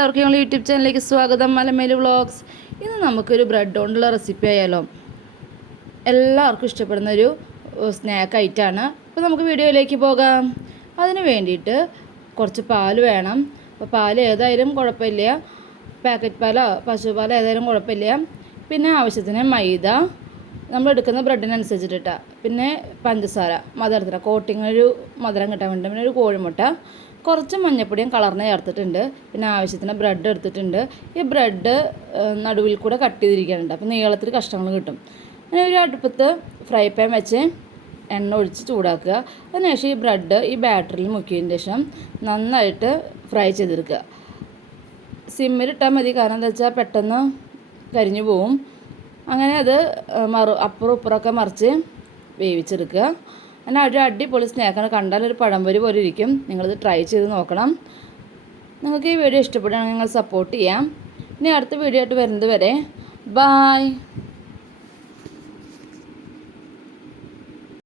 എല്ലാവർക്കും ഞങ്ങൾ യൂട്യൂബ് ചാനലിലേക്ക് സ്വാഗതം. മലമേല് വ്ളോഗ്സ്. ഇന്ന് നമുക്കൊരു ബ്രെഡ് കൊണ്ടുള്ള റെസിപ്പി ആയാലോ. എല്ലാവർക്കും ഇഷ്ടപ്പെടുന്ന ഒരു സ്നാക്ക് ഐറ്റമാണ്. അപ്പോൾ നമുക്ക് വീഡിയോയിലേക്ക് പോകാം. അതിന് വേണ്ടിയിട്ട് കുറച്ച് പാൽ വേണം. അപ്പോൾ പാൽ ഏതായാലും കുഴപ്പമില്ല, പാക്കറ്റ് പാലോ പശുപാലോ ഏതായാലും കുഴപ്പമില്ല. പിന്നെ ആവശ്യത്തിന് മൈദ, നമ്മൾ എടുക്കുന്ന ബ്രെഡിനനുസരിച്ചിട്ടാ. പിന്നെ പഞ്ചസാര, മധുരത്തിന് കോട്ടിങ് ഒരു മധുരം കിട്ടാൻ വേണ്ടി. പിന്നെ ഒരു കോഴിമുട്ട, കുറച്ച് മഞ്ഞപ്പൊടിയും കളറിന് ചേർത്തിട്ടുണ്ട്. പിന്നെ ആവശ്യത്തിന് ബ്രെഡ് എടുത്തിട്ടുണ്ട്. ഈ ബ്രെഡ് നടുവിൽ കൂടെ കട്ട് ചെയ്തിരിക്കാനുണ്ട്, അപ്പോൾ നീളത്തിൽ കഷ്ണങ്ങൾ കിട്ടും. അങ്ങനെ ഒരു അടുപ്പത്ത് ഫ്രൈ പാൻ വെച്ച് എണ്ണ ഒഴിച്ച് ചൂടാക്കുക. അതിനുശേഷം ഈ ബ്രെഡ് ഈ ബാറ്ററിൽ മുക്കിയതിന് ശേഷം നന്നായിട്ട് ഫ്രൈ ചെയ്തെടുക്കുക. സിമ്മിലിട്ടാൽ മതി, കാരണം എന്താ വെച്ചാൽ പെട്ടെന്ന് കരിഞ്ഞു പോവും. അങ്ങനെ അത് അപ്പുറം ഇപ്പുറമൊക്കെ മറിച്ച് വേവിച്ചെടുക്കുക. അങ്ങനെ ഒരു അടിപൊളി സ്നാക്കാണ്. കണ്ടാൽ ഒരു പഴംപൊരി പോലെ ഇരിക്കും. നിങ്ങളിത് ട്രൈ ചെയ്ത് നോക്കണം. നിങ്ങൾക്ക് ഈ വീഡിയോ ഇഷ്ടപ്പെടുകയാണെങ്കിൽ നിങ്ങൾ സപ്പോർട്ട് ചെയ്യാം. ഇനി അടുത്ത വീഡിയോ ആയിട്ട് വരുന്നത് വരെ ബായ്.